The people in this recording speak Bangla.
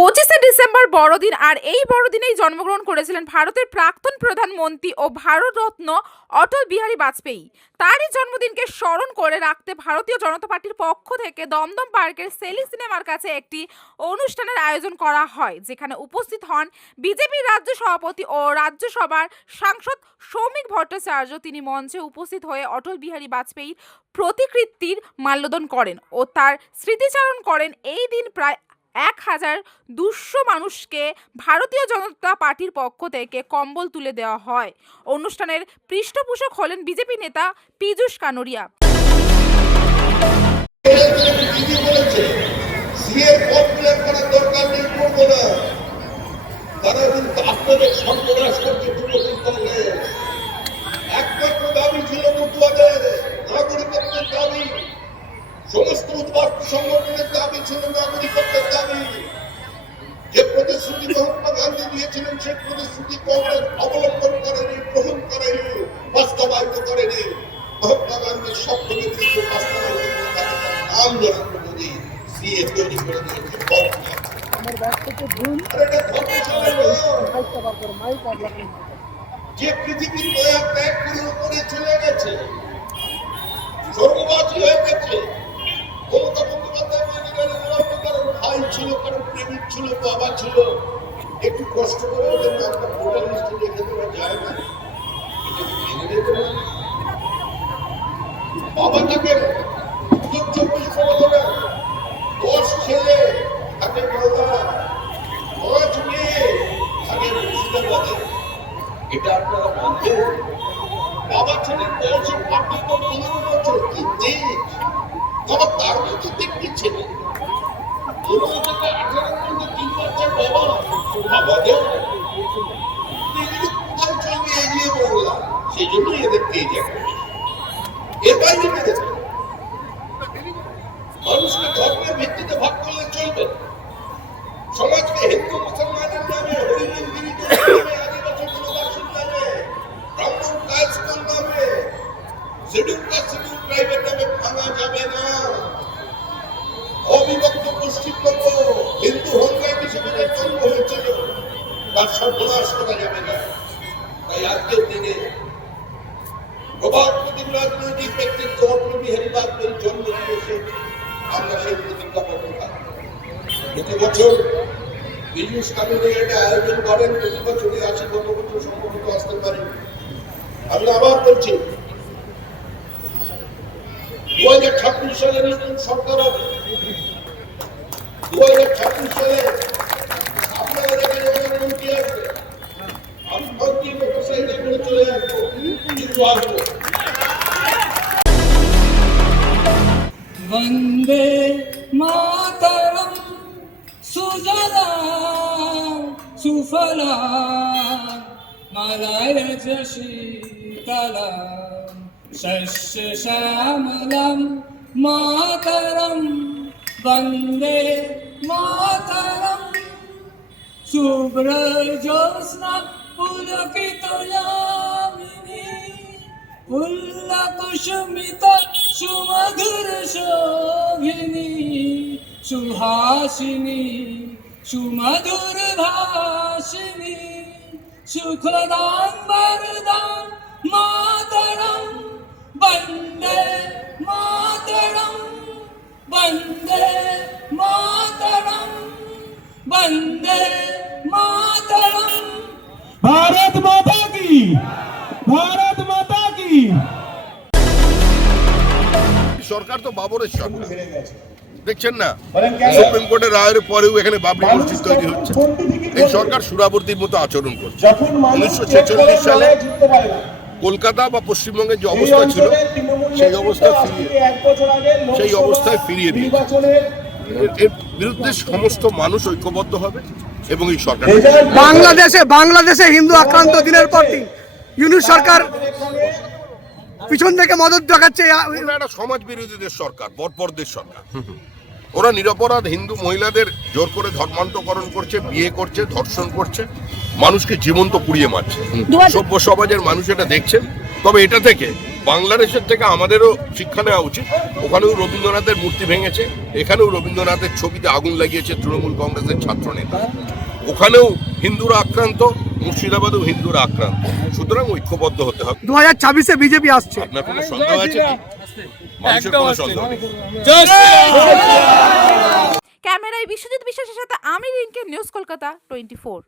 পঁচিশে ডিসেম্বর বড়দিন, আর এই বড়দিনেই জন্মগ্রহণ করেছিলেন ভারতের প্রাক্তন প্রধানমন্ত্রী ও ভারতরত্ন অটল বিহারী বাজপেয়ী। তারই জন্মদিনকে স্মরণ করে রাখতে ভারতীয় জনতা পার্টির পক্ষ থেকে দমদম পার্কের সেলি সিনেমার কাছে একটি অনুষ্ঠানের আয়োজন করা হয়, যেখানে উপস্থিত হন বিজেপির রাজ্য সভাপতি ও রাজ্যসভার সাংসদ সৌমিক ভট্টাচার্য। তিনি মঞ্চে উপস্থিত হয়ে অটল বিহারী বাজপেয়ীর প্রতিকৃতির মাল্যদান করেন ও তার স্মৃতিচারণ করেন। এই দিন প্রায় এক হাজার দুশো মানুষকে ভারতীয় জনতা পার্টির পক্ষ থেকে কম্বল তুলে দেওয়া হয়। অনুষ্ঠানের পৃষ্ঠপোষক হলেন বিজেপি নেতা পীযূষ কানুরিয়া। সমস্ত উদ্বাস্ত সংগঠনের দাবি ছিল যে প্রতিশ্রুতি মহাত্মা গান্ধী দিয়েছিলেন সেই প্রতিশ্রুতি কংগ্রেস অবলম্বন করেনি গ্রহণ করেনি বাস্তবায়িত করেনি। মহাত্মা গান্ধীর স্বপ্নকে কিন্তু বাস্তবায়িত নাম নরেন্দ্র মোদী সিএ তৈরি করে দিয়েছে যে পৃথিবীর মায়া ত্যাগ করে উপরে চলে গেছে স্বর্গবাসী হয়ে গেছে মমতা ছিল কারণ প্রেমিক ছিল, বাবা ছিল। একটু কষ্ট করে ওদের দেওয়া যায় না। এটা? বাবা তাকে উত্তর চব্বিশ দশ ছেলে তাকে মালদা পাঁচ মেয়ে তাকে এটা আপনারা বাবা ছেলের পনেরো বছর তার মধ্যে দেখতে ছেলে তিন বাচ্চার বাবা বাবা দেও এগুলো কোথায় চলবে এগিয়ে বললাম সেই জন্যই এদের পেয়ে জায়গায় তার সর্বনাশ যাবে না। তাই আজকের দিনে প্রভাবপতি রাজনৈতিক ব্যক্তিত্ব অটল বিহারী বাজপেয়ীর জন্মদিবসে আমরা সেই প্রতিজ্ঞাবদ্ধ থাকব প্রতি বছর বিজনেস কানুনে এটা আয়োজন করেন, প্রতি বছরই আসি গত বছর সম্ভবত আসতে পারি। আমি আবার বলছি দু হাজার ছাব্বিশ সালে নতুন সরকার হবে। দু হাজার ছাব্বিশ সালে स्वागत वंदे मातरम। सुजला सुफला मलाय शीतला शस्य श्यामलं मातरं वंदे मातरं शुभ्रज्योत्स्ना पुलकितया। উল্লাকুসমিতা সুমধুর শোভিনী সুহাসিনী সুমধুর ভাসিনী সুখদান বরদান মাতরম, বন্দে মাতরম বন্দে মাতরম বন্দে মাতরম। ভারত মাতা কি? ভারত মাতা সরকার তো বাবরের সরকার। দেখছেন না? সুপ্রিম কোর্টের রায়ের পরেও এখানে বাবরি মসজিদ তৈরি হচ্ছে। এই সরকার সুরাবর্তীর মতো আচরণ করছে। উনিশশো ছেচল্লিশ সালে কলকাতা বা পশ্চিমবঙ্গের যে অবস্থা ছিল সেই অবস্থা ফিরিয়ে সেই অবস্থায় ফিরিয়ে দিয়েছে। এর- বিরুদ্ধে সমস্ত মানুষ ঐক্যবদ্ধ হবে এবং এই সরকার বাংলাদেশে বাংলাদেশে হিন্দু আক্রান্ত দিনের পর দিন। ইউনুস সরকার পিছন থেকে মদত দেখাচ্ছে একটা সমাজ বিরোধীদের সরকার বর্বরদের সরকার। ওরা নিরপরাধ হিন্দু মহিলাদের জোর করে ধর্মান্তকরণ করছে বিয়ে করছে ধর্ষণ করছে মানুষকে জীবন্ত পুড়িয়ে মারছে। সভ্য সমাজের মানুষ এটা দেখছেন। তবে এটা থেকে বাংলাদেশের থেকে আমাদেরও শিক্ষা নেওয়া উচিত। ওখানেও রবীন্দ্রনাথের মূর্তি ভেঙেছে এখানেও রবীন্দ্রনাথের ছবিতে আগুন লাগিয়েছে তৃণমূল কংগ্রেসের ছাত্র নেতা ওখানেও হিন্দুরা আক্রান্ত মুর্শিদাবাদেও হিন্দুরা আক্রান্ত। সুতরাং ঐক্যবদ্ধ হতে হবে। দু হাজার ছাব্বিশে বিজেপি আসছে। আপনার কোনো সন্দেহ আছে কি? মানুষের কোনো সন্দেহ? ক্যামেরায় বিশ্বজিৎ বিশ্বাসের সাথে আমি রিঙ্কের নিউজ কলকাতা টোয়েন্টি ফোর।